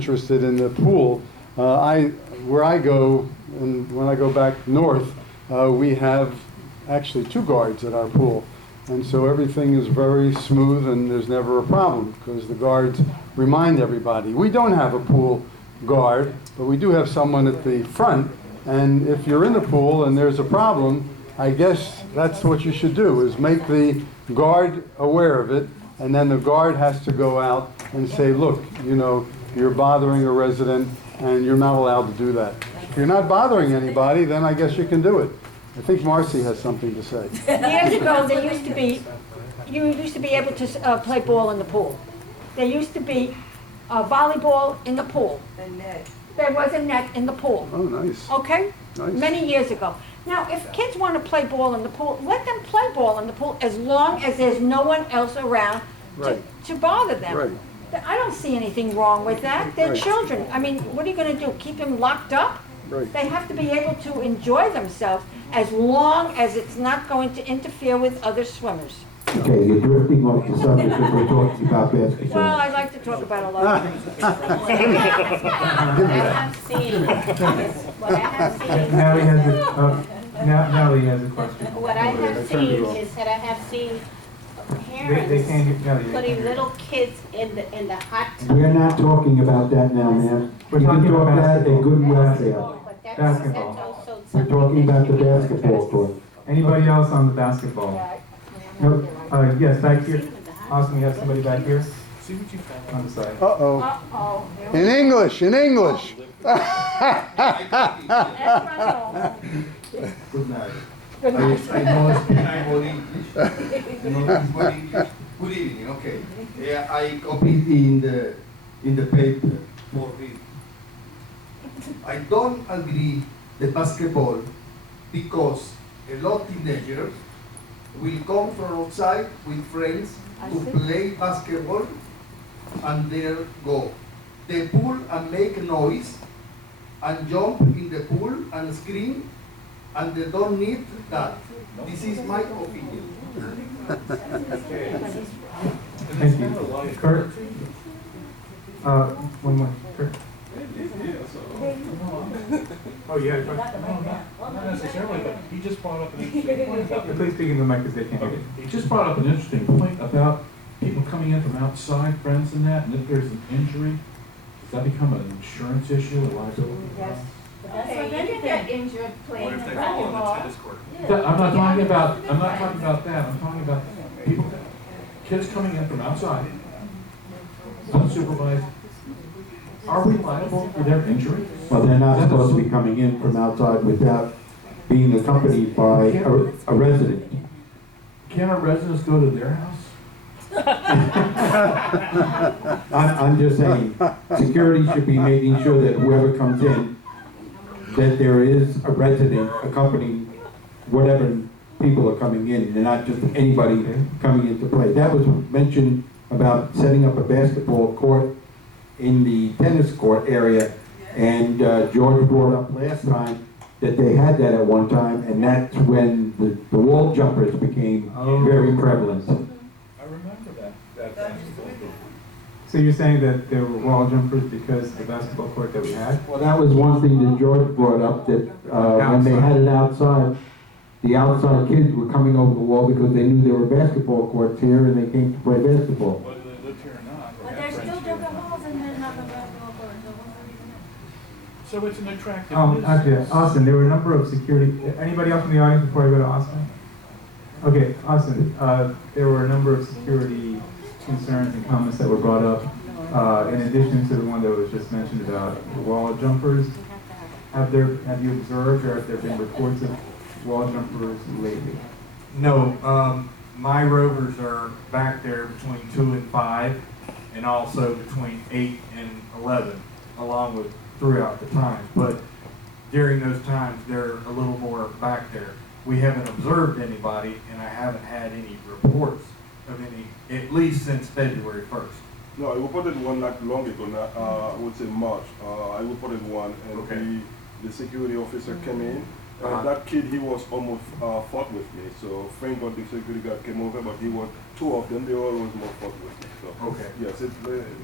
interested in the pool. Where I go, and when I go back north, we have actually 2 guards at our pool. And so everything is very smooth and there's never a problem because the guards remind everybody. We don't have a pool guard, but we do have someone at the front. And if you're in the pool and there's a problem, I guess that's what you should do, is make the guard aware of it, and then the guard has to go out and say, look, you know, you're bothering a resident and you're not allowed to do that. If you're not bothering anybody, then I guess you can do it. I think Marcy has something to say. Years ago, you used to be able to play ball in the pool. There used to be volleyball in the pool. There was a net in the pool. Oh, nice. Okay? Nice. Many years ago. Now, if kids want to play ball in the pool, let them play ball in the pool as long as there's no one else around Right. to bother them. Right. I don't see anything wrong with that. They're Right. children. I mean, what are you going to do? Keep them locked up? Right. They have to be able to enjoy themselves as long as it's not going to interfere with other swimmers. Okay, you're drifting off the subject that we're talking about Well, basketball. I like to talk about a lot of things. What I have seen, what I have seen, Natalie has Natalie has a question. what I have seen is that I have seen They parents can't get Natalie. they putting can't. little kids in the hot tub. We're not talking about that now, ma'am. We're You can talking talk about that basketball. and good and well there. But that's Basketball. also We're talking about the basketball court. Anybody else on the basketball? No. Yes, back here. Austin, we have somebody back here on the side. Uh-oh. Uh-oh. In English, in English. That's right home. Good night. Good night. I know speak more English. I know speak more English. Good evening. Okay. Yeah, I copied in the paper for reading. I don't agree the basketball because a lot of teenagers will come from outside with friends to play basketball, and there go the pool and make noise and jump in the pool and scream, and they don't need that. This is my opinion. Thank you. Kurt? One more. Kurt? Oh, yeah. Not necessarily, but he just brought up an interesting point about Please speak in the mic because they can't hear you. he just brought up an interesting point about people coming in from outside, friends and that, and if there's an injury, does that become an insurance issue, a liability? Yes. Okay, you can get injured playing What if they basketball. fall on the tennis court? I'm not talking about that, I'm talking about people, kids coming in from outside, unsupervised. Are we liable for their injury? Well, they're not supposed to be coming in from outside without being accompanied by a resident. Can our residents go to their house? I'm just saying, security should be making sure that whoever comes in, that there is a resident accompanying whatever people are coming in, and not just anybody coming in to play. That was mentioned about setting up a basketball court in the tennis court area, and George brought up last time that they had that at one time, and that's when the wall jumpers became very prevalent. I remember that basketball group. So you're saying that there were wall jumpers because of the basketball court that we had? Well, that was one thing that George brought up, that when they had it outside, the outside kids were coming over the wall because they knew there were basketball courts here and they came to play basketball. Whether they live here or not. or But have there's friends still here. different holes and there's not a basketball court, so what's the reason? So it's an attractive. Okay, Austin, there were a number of security, anybody else in the audience before I go to Austin? Okay, Austin, there were a number of security concerns and comments that were brought up, in addition to the one that was just mentioned about wall jumpers. Have you observed or have there been reports of wall jumpers lately? No, my rovers are back there between 2 and 5, and also between 8 and 11, along with throughout the time. But during those times, they're a little more back there. We haven't observed anybody, and I haven't had any reports of any, at least since February 1st. No, I reported one not long ago, I would say March. I reported one, and Okay. the security officer came in And that kid, he was almost fought with me. So thank God the security guard came over, but he was two of them. They always more fought with me. So Okay. yes,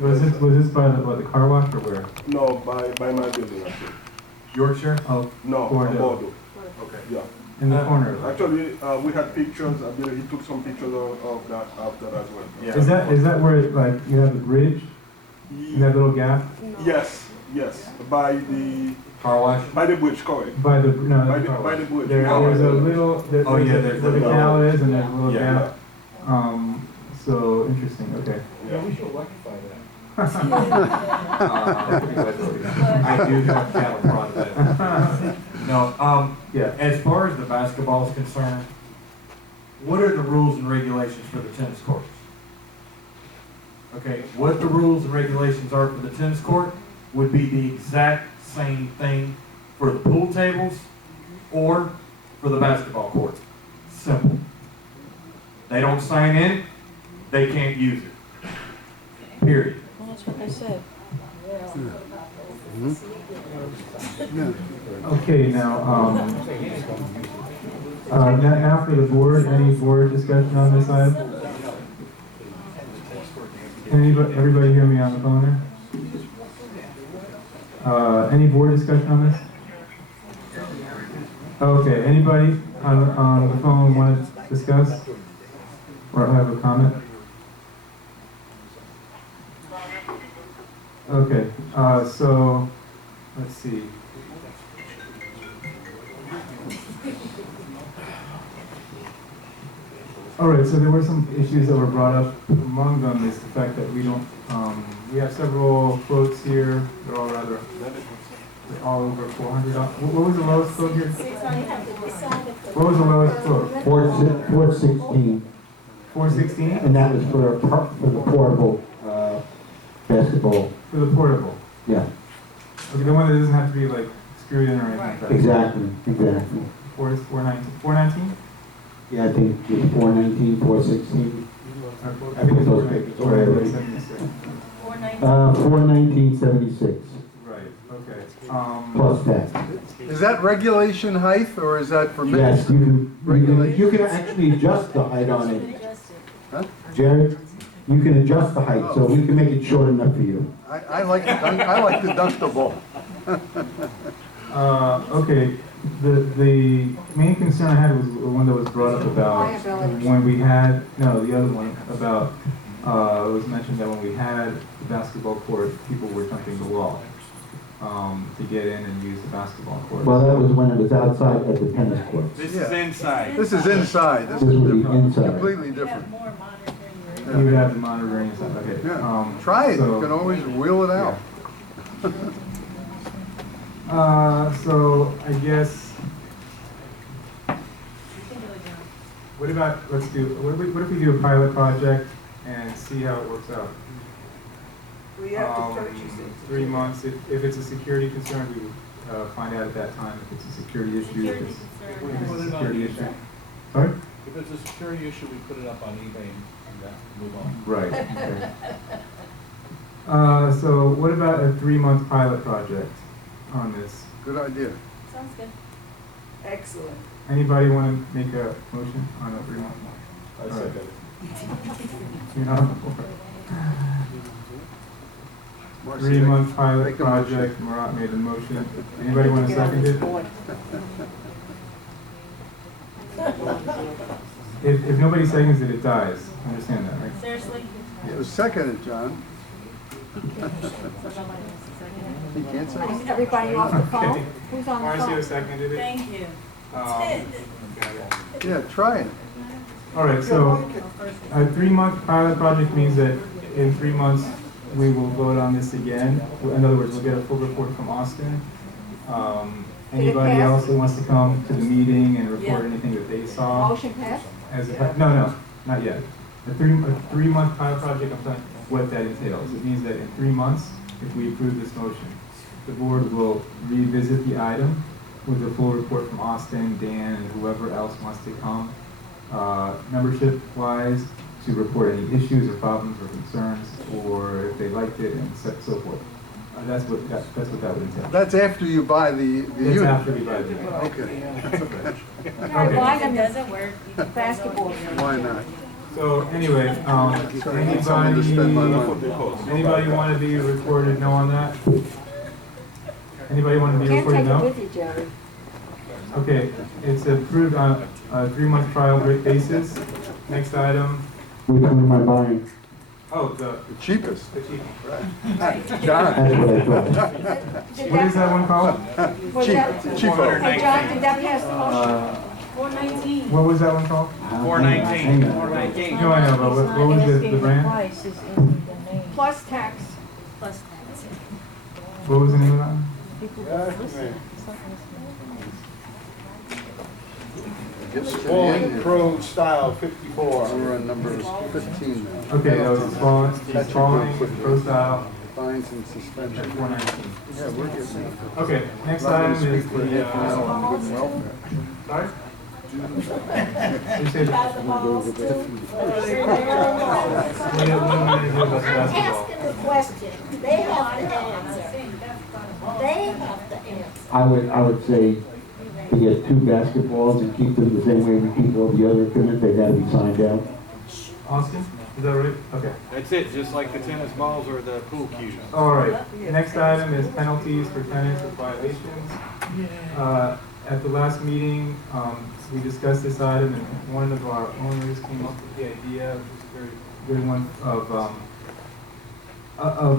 Was this by the car wash or where? no by my building actually. Yorkshire? Oh, No, Bordeaux. Bordeaux. Okay. Yeah. In the corner. Actually, we had pictures. I believe he took some pictures of that after as well. Yeah. Is that where like you have the bridge? In that little gap? Yes, yes. By the Car wash? by the bridge, correct. By the no. By the car wash. bridge. There's a little. Oh, yeah, there's there's where the a- canal is, and there's a little Yeah. gap. So interesting. Okay. Yeah, we should electrify that. I do have cattle prod that. No, Yeah. as far as the basketball is concerned, what are the rules and regulations for the tennis courts? Okay, what the rules and regulations are for the tennis court would be the exact same thing for the pool tables or for the basketball court. Simple. They don't sign in, they can't use it. Period. Well, that's what I said. Okay. Now, now for the board. Any board discussion on this item? Everybody hear me on the phone there? Any board discussion on this? Okay, anybody on the phone want to discuss or have a comment? Okay, so, let's see. All right, so there were some issues that were brought up. Among them is the fact that we don't, we have several quotes here. They're all rather, they're all over $400. What was the lowest quote here? What was the lowest quote? 416, 416 and that was for the portable basketball. for the portable. Yeah, Okay, the one that doesn't have to be like screwed in or anything like that. exactly. 419? Yeah, I think it's 419, 416. I think it's 476. 419.76 Right, okay. plus tax. Is that regulation height or is that for Yes, minutes? you can actually adjust the height on it. Huh? Jerry, you can adjust the height, so we can make it short enough for you. I like the dunkable. Okay, the main concern I had was the one that was brought up about when we had, no, the other one about, it was mentioned that when we had the basketball court, people were jumping the wall to get in and use the basketball court. Well, that was when it was outside at the tennis court. This Yeah. is inside. This is inside. This This is would be different. inside. Completely different. More monitoring. You would have the monitoring and stuff, okay. Yeah. Try it. so- You can always wheel it out. So I guess, what about, what if we do a pilot project and see how it works out? We have to purchase it. 3 months, if it's a security concern, we would find out at that time if it's a security issue, if it's a security issue. Sorry? If it's a security issue, we put it up on eBay and move on. Right, okay. So what about a 3-month pilot project on this? Good idea. Sounds good. Excellent. Anybody want to make a motion on a 3-month? I second it. You're not on the board. Marcy, 3-month pilot make a motion. project, Marat made the motion. Anybody want to second it? If nobody seconds it, it dies. Understand that, right? Seriously? It was seconded, John. He can't say. Is everybody off the phone? Okay. Who's on the Marcio phone? seconded it. Thank you. Yeah, try it. All right, so a 3-month pilot project means that in 3 months, we will vote on this again. In other words, we'll get a full report from Austin. Anybody pass? else that wants to come to the meeting and report Yeah. anything that they saw? Motion passed? No, not yet. A 3-month pilot project, I'm telling you what that entails. It means that in 3 months, if we approve this motion, the board will revisit the item with a full report from Austin, Dan, and whoever else wants to come, membership-wise, to report any issues or problems or concerns, or if they liked it, and so forth. That's what that would entail. That's after you buy the That's unit? after we buy the unit. Okay, that's okay. Why If it doesn't work, you can basketball? Why not? So anyway, Sorry, I need someone to spend my money. anybody want to be recorded no on that? Anybody want to be Can't recorded take it no? with you, Jerry. Okay, it's approved on a 3-month trial rate basis. Next item, Which one am I buying? oh, The cheapest. the cheap. John. That's what I thought. What is that one called? Was that- Cheapo. Hey, John, did that pass the motion? 419. What was that one called? 419. No, I know, but what was the brand? Plus tax. Plus tax. What was the name of that one? Falling Pro style 54. We're on number 15 now. Okay, that was falling pro style Fines and suspension. at 419. Yeah, we're getting there. Okay, next Not item gonna is speak for the, half an hour on good welfare. sorry? You said, We'll go over there. what do you want to do about the basketball? Asking the question, they have to answer. They have to answer. I would say to get 2 basketballs and keep them the same way we keep all the other equipment, they gotta be signed out. Austin, is that right? Okay. That's it, just like the tennis balls or the pool cues. All right, next item is penalties for tenants with violations. At the last meeting, we discussed this item, and one of our owners came up with the idea, which is a very good one, of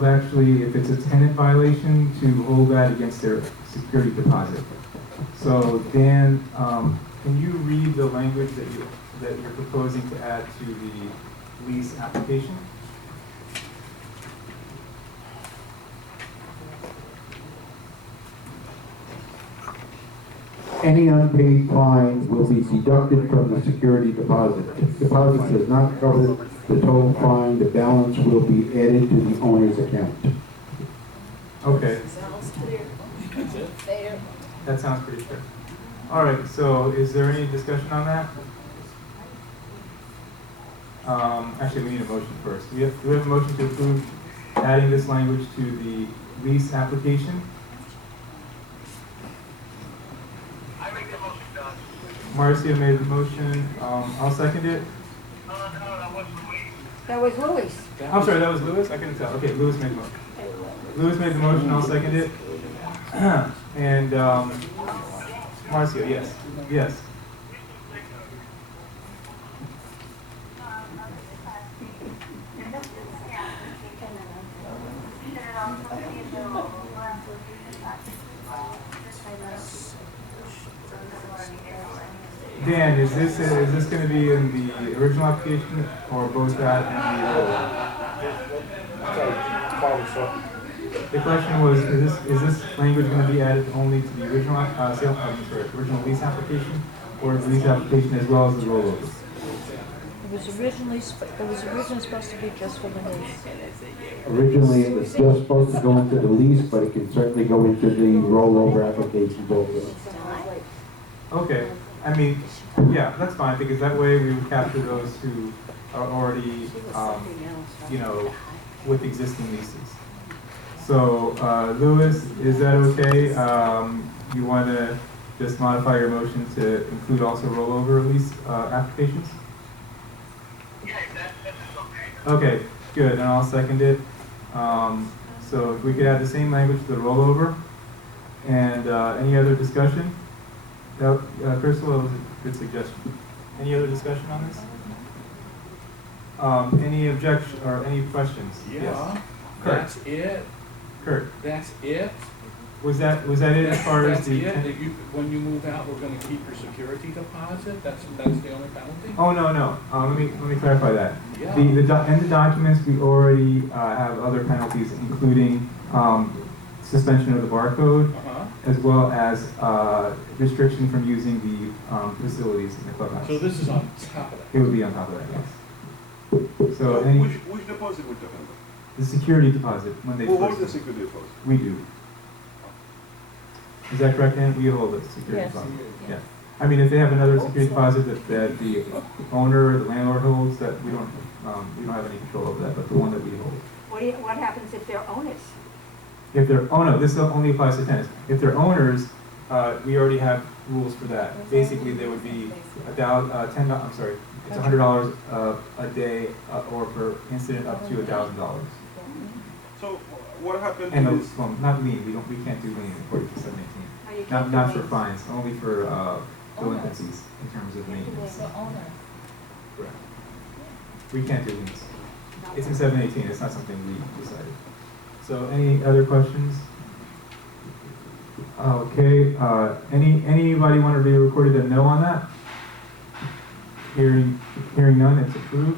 actually, if it's a tenant violation, to hold that against their security deposit. So Dan, can you read the language that you're proposing to add to the lease application? Any unpaid fine will be deducted from the security deposit. If deposit does not cover the total fine, the balance will be added to the owner's account. Okay, Sounds clear. Fair. that sounds pretty fair. All right, so is there any discussion on that? Actually, we need a motion first. Do we have a motion to approve adding this language to the lease application? I make the motion, John. Marcia made the motion, I'll second it. No, that was Louis. That was Louis. I'm sorry, that was Louis? I couldn't tell. Okay, Louis made the motion. Louis made the motion, I'll second it. And, Marcia, yes, yes. Dan, is this gonna be in the original application or both that and the question was, is this language gonna be added only to the original, original lease application, or the lease application as well as the rollover? It was originally supposed to be just for the lease. Originally, it was just supposed to go into the lease, but it can certainly go into the rollover applications also. Okay, I mean, yeah, that's fine, because that way we would capture those who are already, with existing leases. So, Louis, is that okay? You want to just modify your motion to include also rollover lease applications? Yeah, that is okay. Okay, good, and I'll second it. So if we could add the same language to the rollover, and any other discussion? Crystal, that was a good suggestion. Any other discussion on this? Any objection, or any questions? Yes. Kurt. That's it? Kurt, That's it? was that it as far as That's the? it? That you, when you move out, we're gonna keep your security deposit? That's the only penalty? Oh, no. Let me clarify that. Yeah. In the documents, we already have other penalties, including suspension of the barcode, Uh-huh. as well as restriction from using the facilities in the clubhouse. So this is on top of that? It would be on top of that, yes. So any, Which deposit we're talking about? the security deposit, when they Who holds the first, security deposit? we do. Is that correct, Ann? We hold the security Yes. deposit. Yeah. I mean, if they have another security deposit that the owner, the landlord holds, that we don't have any control over that, but the one that we hold. What happens if they're owners? If they're, oh no, this only applies to tenants. If they're owners, we already have rules for that. Basically, there would be it's $100 a day or per incident up to $1,000. So what happened to And this? well, not lien. We can't do lien according to 718. Not for fines, only for delinquencies in terms of maintenance. Correct. We can't do liens. It's in 718. It's not something we decided. So any other questions? Okay. Anybody want to be recorded a no on that? Hearing none, it's approved.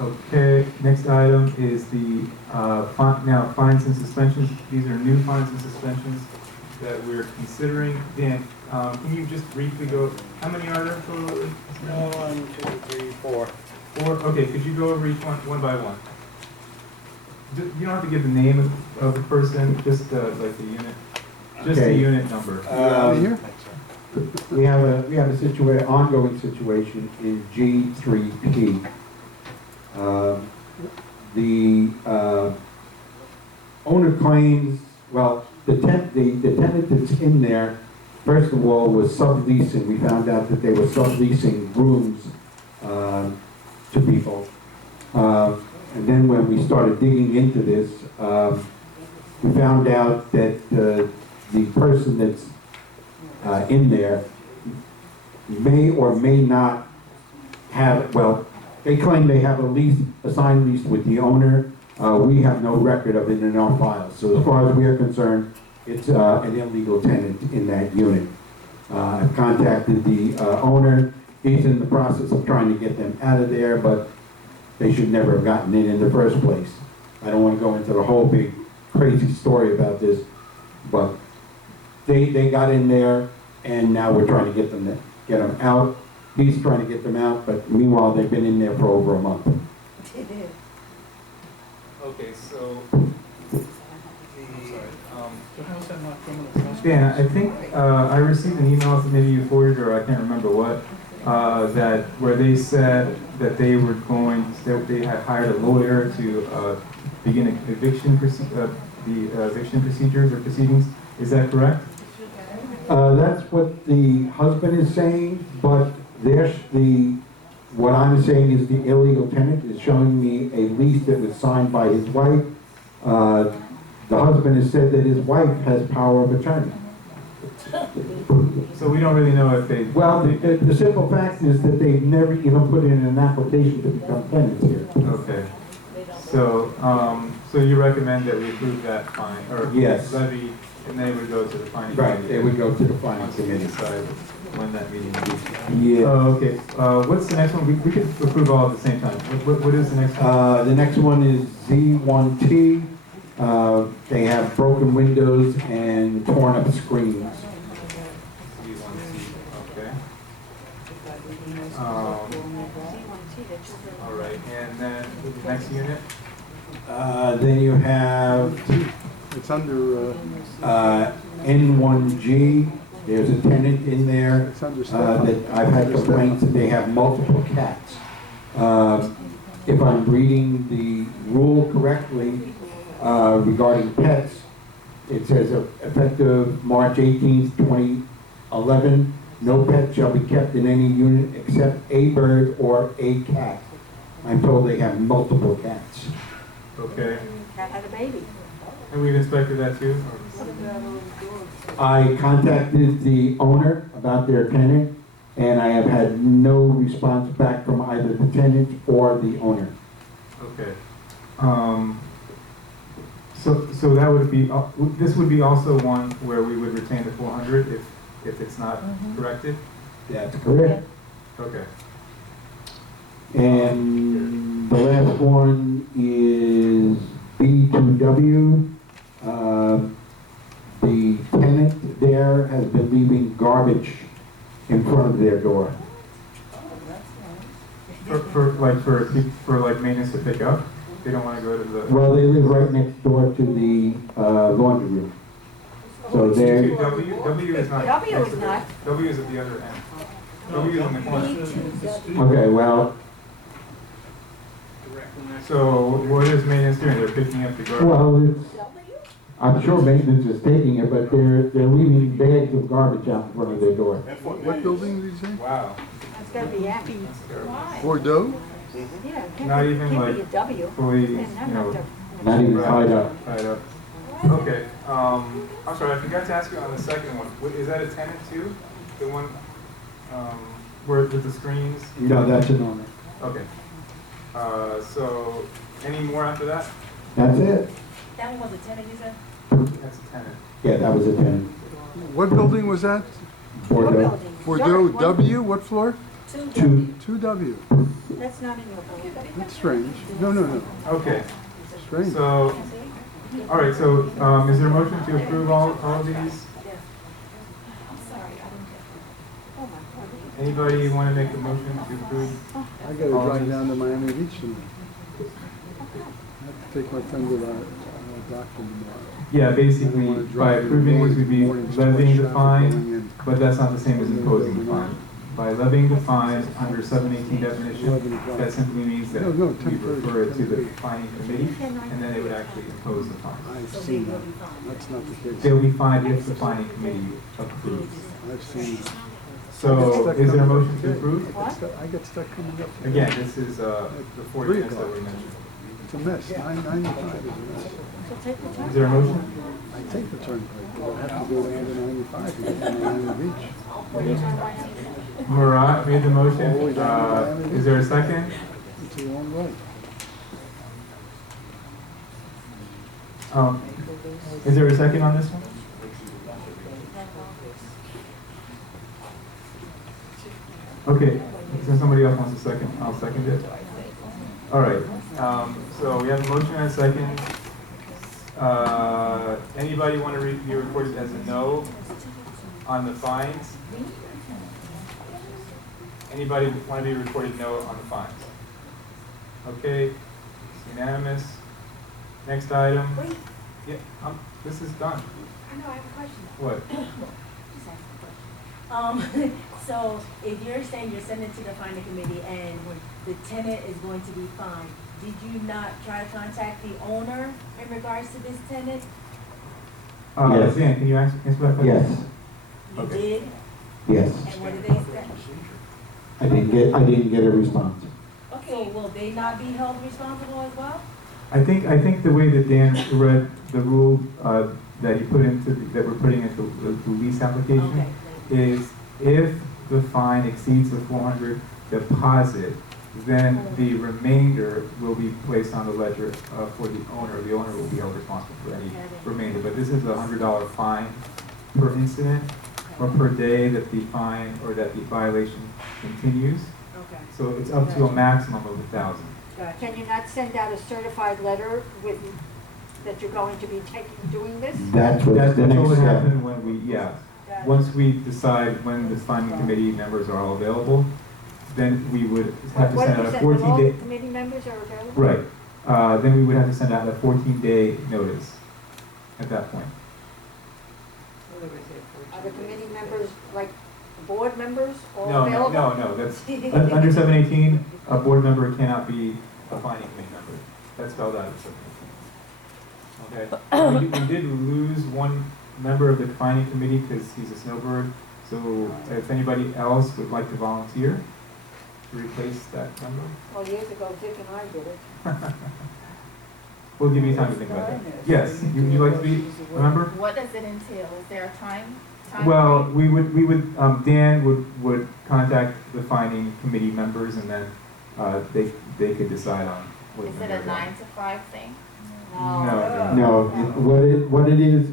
Okay, next item is the now fines and suspensions. These are new fines and suspensions that we're considering. Dan, can you just briefly go, how many are there total? 1, 2, 3, 4. 4, okay, could you go over each one by one? You don't have to give the name of the person, just like the unit, just the Okay. unit number. Here? We have a ongoing situation in G3P. The owner claims, well, the tenant that's in there, first of all, was subleasing. We found out that they were subleasing rooms to people. And then when we started digging into this, we found out that the person that's in there may or may not have, well, they claim they have a signed lease with the owner. We have no record of it in our files. So as far as we are concerned, it's an illegal tenant in that unit. I've contacted the owner. He's in the process of trying to get them out of there, but they should never have gotten in the first place. I don't want to go into the whole big crazy story about this, but they got in there, and now we're trying to get them out. He's trying to get them out, but meanwhile, they've been in there for over a month. Okay, so, Dan, I think I received an email, maybe you forwarded or I can't remember what, that where they said that they were they had hired a lawyer to begin the eviction procedures or proceedings. Is that correct? That's what the husband is saying, but what I'm saying is the illegal tenant is showing me a lease that was signed by his wife. The husband has said that his wife has power of attorney. So we don't really know if they... Well, the simple fact is that they've never even put in an application to become tenants here. Okay. So, so you recommend that we approve that fine, or Yes. levy, and they would go to the fine Right, committee? they would go to the finance Once we committee. decide when that meeting will be. Yeah. Okay, what's the next one? We could approve all at the same time. What is the next one? The next one is Z1T. They have broken windows and torn up screens. Okay. All right, and then the next unit? Then you have It's under, N1G. There's a tenant in there it's under that I've had complaints that they have multiple cats. If I'm reading the rule correctly regarding pets, it says effective March 18th, 2011, no pet shall be kept in any unit except a bird or a cat. I'm told they have multiple cats. Okay. Cat had a baby. And we've inspected that too? I contacted the owner about their tenant, and I have had no response back from either the tenant or the owner. Okay. So that would be, this would be also one where we would retain the 400 if it's not corrected? That's correct. Okay. And the last one is B2W. The tenant there has been leaving garbage in front of their door. For maintenance to pick up? They don't want to go to the... Well, they live right next door to the laundry room. So they're... W is not... W is not. W is at the other end. W is on the corner. Okay, well, So what is maintenance doing? They're picking up the garbage? Well, I'm sure maintenance is taking it, but they're leaving bags of garbage out in front of their door. What building did you say? Wow. It's gonna be happy. Bordeaux? Yeah, it Not can't even be a like W. fully, Yeah, you know, Not even tied up. tied up. Okay, I'm sorry, I forgot to ask you on the second one. Is that a tenant too? The one, where with the screens? No, that's an owner. Okay. So, any more after that? That's it. That one was a tenant, you said? That's a tenant. Yeah, that was a tenant. What building was that? Bordeaux. Bordeaux W, what floor? Two. 2W. That's not in your building. That's strange. No. Okay, Strange. so, all right, so, is there a motion to approve all of these? Anybody want to make a motion to approve? I gotta drive down to Miami Beach tonight. I have to take my friend to the doctor tomorrow. Yeah, basically, wanna by drive in the approving this, morning. we'd be Morning's too levying much the traffic fine, going in. but that's not the same as imposing the fine. By levying the fine under 718 definition, that simply means that No, we 10:30, refer it to the 10:30. fining committee, and then they would actually impose the fine. I've seen that. That's not the case. They'll be fined if the fining committee approves. I've seen that. So, is there a motion to approve? I get stuck coming up. Again, this is the 40 minutes that we mentioned. It's a mess. 995 is a mess. So take the time. Is there a motion? I take the turnpike, but I have to go down to 95 to get to Miami Beach. Murat made the motion. Is there a second? It's a long way. Is there a second on this one? Okay, since somebody else wants a second, I'll second it. All right, so we have a motion and a second. Anybody want to be recorded as a no on the fines? Anybody want to be recorded no on the fines? Okay, it's unanimous. Next item. Wait. Yeah, this is done. I know, I have a question. What? So if you're saying you're sending it to the fining committee and the tenant is going to be fined, did you not try to contact the owner in regards to this tenant? Yes. Dan, can you answer that question? Yes. You Okay. did? Yes. And what did they say? I didn't get a response. Okay, will they not be held responsible as well? I think the way that Dan read the rule that he put into that we're putting into the lease application is if the fine exceeds the 400 deposit, then the remainder will be placed on the ledger for the owner. The owner will be held responsible for any remainder. But this is a $100 fine per incident or per day that the fine or that the violation continues. Okay. So it's up to a maximum of 1,000. Can you not send out a certified letter with, that you're going to be doing this? That's what's That's the what next would step. happen when we, once we decide when the finding committee members are all available, then we would have to What send if out you a said when all 14-day, committee members are available? right. Then we would have to send out a 14-day notice at that point. Are the committee members, like board members, all No, available? no, that's, under 718, a board member cannot be a finding committee member. That's spelled out in 718. Okay? We did lose one member of the finding committee because he's a snowbird. So if anybody else would like to volunteer to replace that member, Well, years ago, Dick and I did it. we'll give you time to think about that. Yes, would you like to be a member? What does it entail? Is there a time? Well, we would, Dan would contact the finding committee members and then they could decide on what. Is it a 9 to 5 thing? No. No, what it is,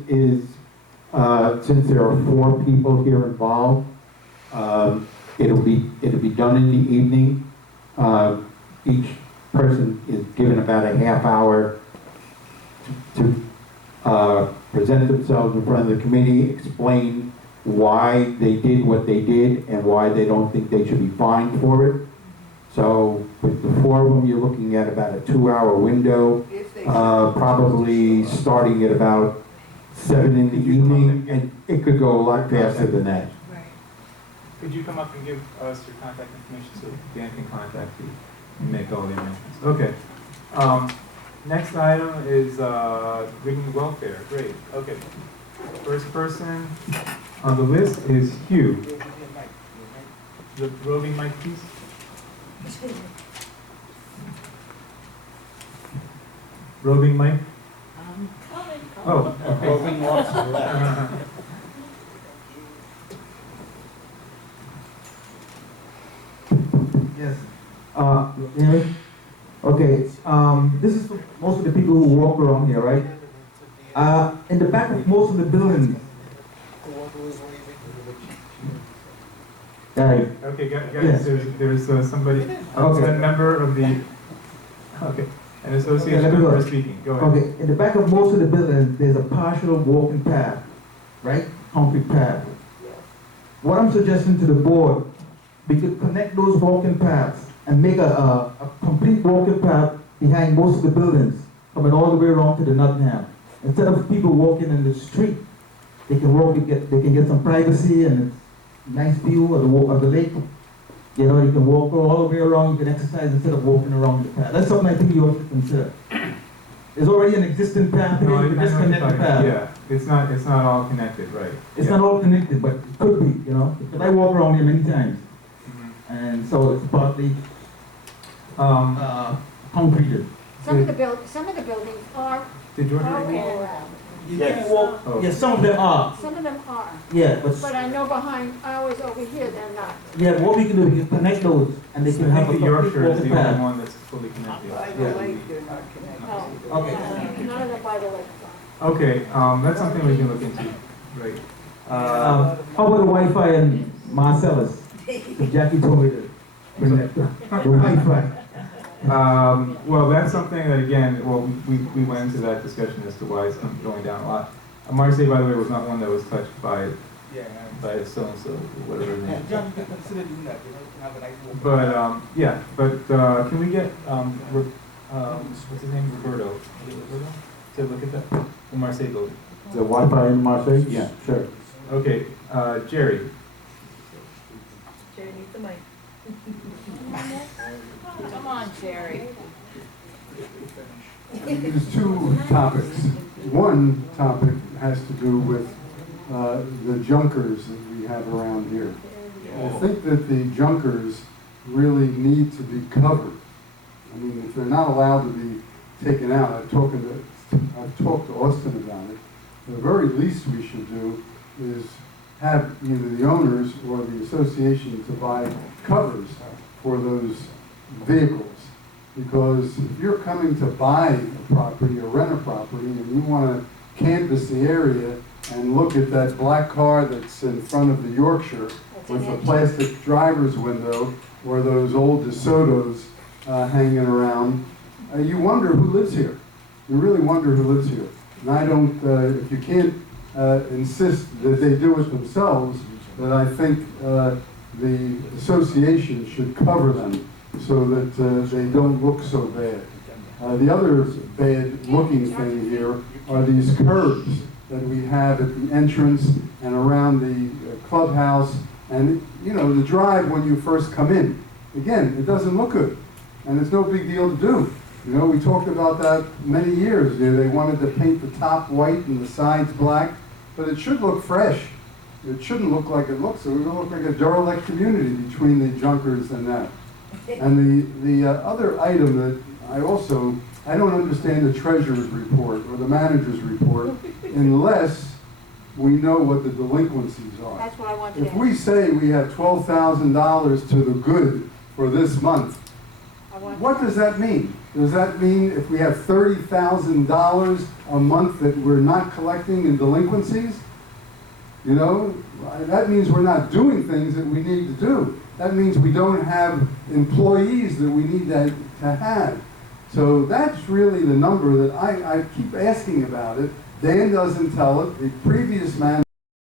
since there are 4 people here involved, it'll be done in the evening. Each person is given about a half hour to present themselves in front of the committee, explain why they did what they did and why they don't think they should be fined for it. So with the 4 of them, you're looking at about a 2-hour window, probably starting at about 7 in the evening, and it could go a lot faster than that. Could you come up and give us your contact information so Dan can contact you? and make all the amendments. Okay. Next item is roving welfare. Great. Okay. First person on the list is Hugh. The roving mic, please. Roving mic. Oh, okay. Roving walks to the left. Yes. Anyway, okay, this is for most of the people who walk around here, right? In the back of most of the buildings. Right. Okay, guys, Yes. there's somebody, Okay. a member of the, okay, an Okay, association let me go. member speaking. Go ahead. Okay, in the back of most of the buildings, there's a partial walking path, right? Concrete path. What I'm suggesting to the board, we could connect those walking paths and make a complete walking path behind most of the buildings, coming all the way around to the Nottingham. Instead of people walking in the street, they can walk, they can get some privacy and a nice view of the lake. You know, you can walk all the way around, you can exercise instead of walking around the path. That's something I think you ought to consider. There's already an existing path here, you can just connect the path. Yeah, it's not all connected, right? It's Yeah. not all connected, but it could be, you know, because I walk around here many times. And so it's partly concreted. Some of the buildings are Did George all read? all around. You Yes. can walk, Oh. yeah, some of them are, Some of them are, yeah, but I know behind ours over here, they're not. yeah, what we can do, we can connect those, and they can I have a think the complete Yorkshire is walking the only path. one that's fully connected. By Yeah. the lake, they're not connected. No. Okay. None of them by the lake. Okay, that's something we can look into, right? How about the Wi-Fi in Marcellus? Jackie told me to bring that, the Wi-Fi. Well, that's something that, again, well, we went into that discussion as to why it's going down a lot. Marseille, by the way, was not one that was touched by so-and-so, whatever his name is. John, you can consider doing that, you know, you can have a nice walk. But, yeah, but can we get, what's his name, Roberto? Is it Roberto? To look at that, the Marseille building. The Wi-Fi in Marseille? Yeah. Sure. Okay, Jerry. Jerry needs the mic. Come on, Jerry. There's two topics. One topic has to do with the junkers that we have around here. I think that the junkers really need to be covered. I mean, if they're not allowed to be taken out, I've talked to Austin about it. The very least we should do is have either the owners or the association to buy covers for those vehicles. Because if you're coming to buy a property or rent a property and you want to canvass the area and look at that black car that's in front of the Yorkshire with the plastic driver's window or those old DeSotos hanging around, you wonder who lives here. You really wonder who lives here. And I don't, if you can't insist that they do it themselves, then I think the association should cover them so that they don't look so bad. The other bad looking thing here are these curbs that we have at the entrance and around the clubhouse and, you know, the drive when you first come in. Again, it doesn't look good and it's no big deal to do. You know, we talked about that many years. They wanted to paint the top white and the sides black, but it should look fresh. It shouldn't look like it looks. It would look like a derelict community between the junkers and that. And the other item that I don't understand the treasurer's report or the manager's report unless we know what the delinquencies are. That's what I wanted to If we say we have $12,000 to the good for this month, what does that mean? Does that mean if we have $30,000 a month that we're not collecting in delinquencies? You know, that means we're not doing things that we need to do. That means we don't have employees that we need to have. So that's really the number that I keep asking about it. Dan doesn't tell it. The previous man